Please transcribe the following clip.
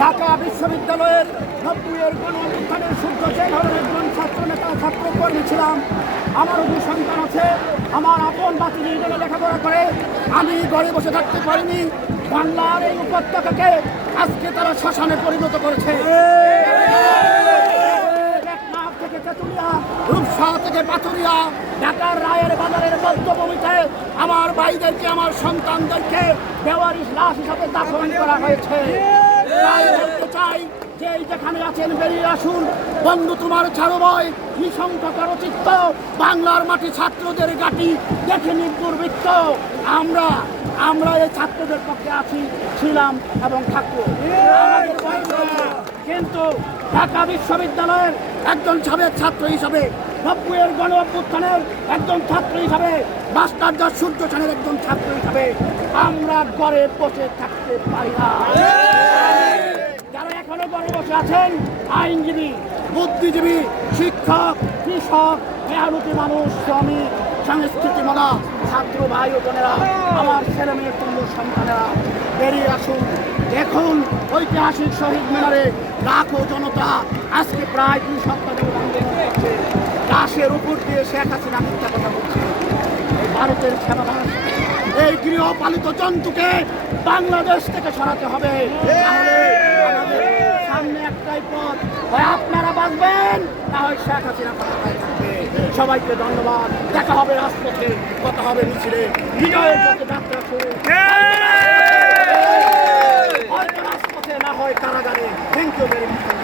ঢাকা বিশ্ববিদ্যালয়ের 90-এর গণ-অভ্যুত্থানের সূর্য যে ধরনের একজন ছাত্রনেতা ছাত্রকর্মী ছিলাম। আমারও 2 সন্তান আছে। আমার আপন বাতি নির্জনে লেখাপড়া করে আমি ঘরে বসে থাকতে পারিনি। বাংলার এই উপত্যকাকে আজকে তারা শ্মশানে পরিণত করেছে। টেকনাফ থেকে তেঁতুলিয়া, রূপসা থেকে পাথুরিয়া, ঢাকার রায়ের বাজারের বদ্ধভূমিতে আমার ভাইদেরকে, আমার সন্তানদেরকে বেওয়ারিশ লাশ হিসাবে দাফন করা হয়েছে। তাই বলতে চাই যে যেখানে আছেন বেরিয়ে আসুন। বন্ধু তোমার ছাড়ো ভয়, নিঃসংক করচিত্ত, বাংলার মাটি ছাত্রদের গাটি দেখে দুর্বৃত্ত। আমরা এই ছাত্রদের পক্ষে আছি, ছিলাম এবং থাকবো। আমাদের ভয় নেই। কিন্তু ঢাকা বিশ্ববিদ্যালয়ের একজন সাবেক ছাত্র হিসাবে, 90-এর গণ-অভ্যুত্থানের একজন ছাত্র হিসাবে, মাস্টারদা সূর্য সেনের একজন ছাত্র হিসাবে আমরা ঘরে বসে থাকতে পারি না। যারা এখনো ঘরে বসে আছেন, আইনজীবী, বুদ্ধিজীবী, শিক্ষক, কৃষক, মেহনতি মানুষ, শ্রমিক, সংস্কৃতিমনা ছাত্র ভাই ও বোনেরা, আমার ছেলে মেয়ের তুল্য সন্তানেরা, বেরিয়ে আসুন। দেখুন ঐতিহাসিক শহীদ মিনারে লাখো জনতা আজকে প্রায় 2 সপ্তাহ ধরে আন্দোলন করছে। লাশের উপর দিয়ে শেখ হাসিনা মিথ্যা কথা বলছে। এই ভারতের সেনাবাহিনী এই গৃহপালিত জন্তুকে বাংলাদেশ থেকে সরাতে হবে। তাহলে আমাদের সামনে একটাই পথ, হয় আপনারা বাঁচবেন, না হয় শেখ হাসিনা ক্ষমতায় থাকবে। সবাইকে ধন্যবাদ। দেখা হবে রাজপথে, কথা হবে মিছিলে, বিজয়ের পথে যাত্রা শুরু। হয়তো রাজপথে, না হয় কারাগারে। Thank you very much.